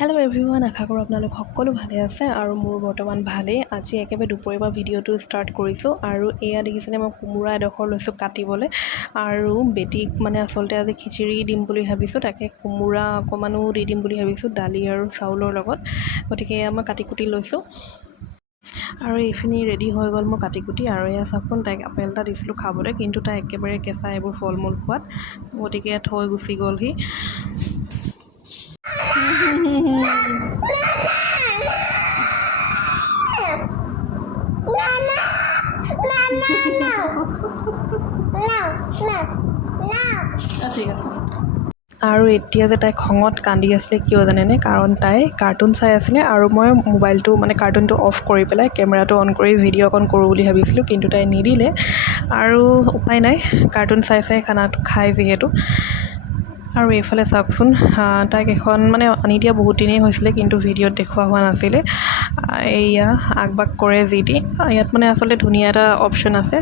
Hello' everyone, আশা কৰোঁ আপোনালোক সকলো ভালে আছে আৰু মোৰ বৰ্তমান ভালেই। আজি একেবাৰে দুপৰীয়াৰ পৰা ভিডিঅ'টো ষ্টাৰ্ট কৰিছোঁ আৰু এয়া দেখিছেনে মই কোমোৰা এডোখৰ লৈছোঁ কাটিবলৈ আৰু বেটিক মানে আচলতে আজি খিচিৰি দিম বুলি ভাবিছোঁ, তাকে কোমোৰা অকণমানো দি দিম বুলি ভাবিছোঁ দালি আৰু চাউলৰ লগত। গতিকে এয়া মই কাটি কুটি লৈছোঁ আৰু এইখিনি ৰেডি হৈ গ'ল মোৰ কাটি কুটি। আৰু এয়া চাওকচোন, তাইক আপেল এটা দিছিলোঁ খাবলৈ, কিন্তু তাই একেবাৰে কেঁচা এইবোৰ ফল মূল খোৱাত, গতিকে থৈ গুচি গ'লহি। ঠিক আছে। আৰু এতিয়া যে তাই খঙত কান্দি আছিলে কিয় জানেনে? কাৰণ তাই কাৰ্টুন চাই আছিলে আৰু মই মোবাইলটো মানে কাৰ্টুনটো অফ কৰি পেলাই কেমেৰাটো অন কৰি ভিডিঅ' অকণ কৰোঁ বুলি ভাবিছিলোঁ, কিন্তু তাই নিদিলে আৰু উপায় নাই, কাৰ্টুন চাই চাই খানাটো খায় যিহেতু। আৰু এইফালে চাওকচোন, তাইক এখন মানে আনি দিয়া বহুত দিনেই হৈছিলে, কিন্তু ভিডিঅ'ত দেখুওৱা হোৱা নাছিলে। এয়া আগবাগ কৰে যি টি। ইয়াত মানে আচলতে ধুনীয়া এটা অপশ্যন আছে,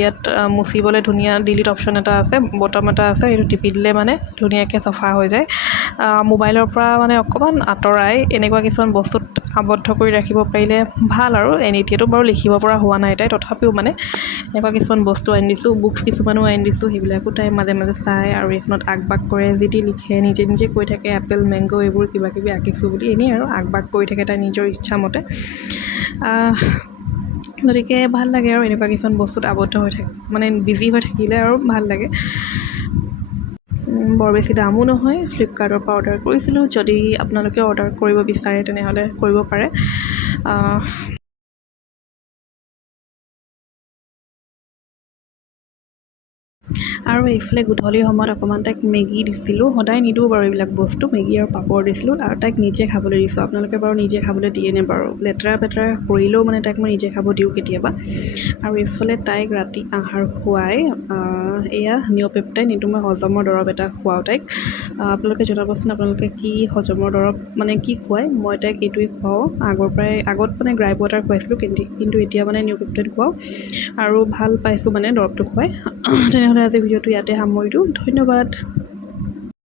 ইয়াত মুচিবলৈ ধুনীয়া ডিলিট অপশ্যন এটা আছে, বটম এটা আছে, সেইটো টিপি দিলে মানে ধুনীয়াকৈ চফা হৈ যায়। মোবাইলৰ পৰা মানে অকণমান আঁতৰাই এনেকুৱা কিছুমান বস্তুত আবদ্ধ কৰি ৰাখিব পাৰিলে ভাল। আৰু এতিয়াতো বাৰু লিখিব পৰা হোৱা নাই তাই, তথাপিও মানে এনেকুৱা কিছুমান বস্তু আনি দিছোঁ, বুকছ কিছুমানো আনি দিছোঁ, সেইবিলাকো তাই মাজে মাজে চায় আৰু এইখনত আগবাগ কৰে যি টি লিখে, নিজে নিজে কৈ থাকে এপল মেংগ' এইবোৰ কিবা কিবি আঁকিছোঁ বুলি, এনেই আৰু আগবাগ কৰি থাকে তাই নিজৰ ইচ্ছামতে। গতিকে ভাল লাগে আৰু এনেকুৱা কিছুমান বস্তুত আবদ্ধ হৈ থাকে, মানে বিজি হৈ থাকিলে আৰু ভাল লাগে। বৰ বেছি দামো নহয়, ফ্লিপকাৰ্টৰ পৰা অৰ্ডাৰ কৰিছিলোঁ। যদি আপোনালোকে অৰ্ডাৰ কৰিব বিচাৰে তেনেহ'লে কৰিব পাৰে। আৰু এইফালে গধূলি সময়ত অকণমান তাইক মেগী দিছিলোঁ, সদায় নিদিওঁ বাৰু এইবিলাক বস্তু, মেগী আৰু পাপৰ দিছিলোঁ আৰু তাইক নিজে খাবলৈ দিছোঁ। আপোনালোকে বাৰু নিজে খাবলৈ দিয়েনে বাৰু? লেতেৰা পেতেৰা কৰিলেও মানে তাইক মই নিজে খাব দিওঁ কেতিয়াবা। আৰু এইফালে তাইক ৰাতি আহাৰ খুৱাই এয়া নিঅ'পেপটাইন, এইটো মই হজমৰ দৰৱ এটা খুৱাওঁ তাইক। আপোনালোকে জনাবচোন আপোনালোকে কি হজমৰ দৰৱ মানে কি খুৱায়? মই তাইক এইটোৱে খুৱাওঁ। আগত মানে গ্ৰাইপ ৱাটাৰ খুৱাইছিলোঁ, কিন্তু এতিয়া মানে নিঅ'পেপটাইন খুৱাওঁ আৰু ভাল পাইছোঁ মানে দৰৱটো খুৱাই। তেনেহ'লে আজি ভিডিঅ'টো ইয়াতে সামৰি দিওঁ। ধন্যবাদ।